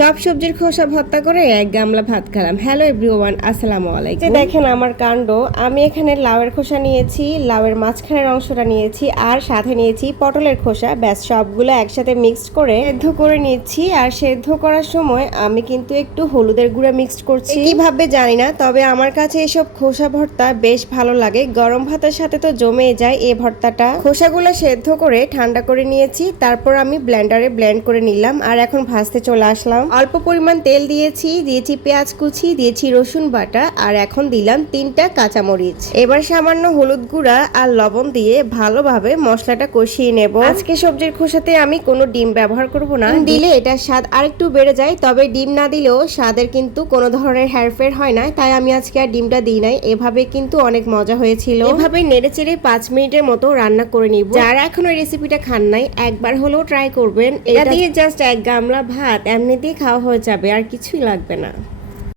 সব সবজির খোসা ভর্তা করে এক গামলা ভাত খেলাম। হ্যালো এভরিওয়ান, আসসালামু আলাইকুম। দেখেন আমার কাণ্ড, আমি এখানে লাউয়ের খোসা নিয়েছি, লাউয়ের মাঝখানের অংশটা নিয়েছি, আর সাথে নিয়েছি পটলের খোসা। ব্যাস সবগুলো একসাথে মিক্সড করে সেদ্ধ করে নিচ্ছি। আর সেদ্ধ করার সময় আমি কিন্তু একটু হলুদের গুঁড়া মিক্সড করছি, কিভাবে জানি না, তবে আমার কাছে এসব খোসা ভর্তা বেশ ভালো লাগে। গরম ভাতের সাথে তো জমে যায় এই ভর্তাটা। খোসাগুলো সেদ্ধ করে ঠান্ডা করে নিয়েছি, তারপর আমি ব্লেন্ডারে ব্লেন্ড করে নিলাম। আর এখন ভাজতে চলে আসলাম। অল্প পরিমাণ তেল দিয়েছি পেঁয়াজ কুচি, দিয়েছি রসুন বাটা, আর এখন দিলাম 3টা কাঁচামরিচ। এবার সামান্য হলুদ গুঁড়া আর লবণ দিয়ে ভালোভাবে মশলাটা কষিয়ে নেব। আজকে সবজির খোসাতে আমি কোনো ডিম ব্যবহার করব না, দিলে এটার স্বাদ আরেকটু বেড়ে যায়। তবে ডিম না দিলেও স্বাদের কিন্তু কোনো ধরনের হেরফের হয় না, তাই আমি আজকে আর ডিমটা দিই নাই। এভাবে কিন্তু অনেক মজা হয়েছিল। এভাবে নেড়েচেড়ে 5 মিনিটের মতো রান্না করে নিব। যারা এখনো এই রেসিপিটা খান নাই, একবার হলেও ট্রাই করবেন। এটা দিয়ে জাস্ট এক গামলা ভাত এমনিতেই খাওয়া হয়ে যাবে, আর কিছুই লাগবে না।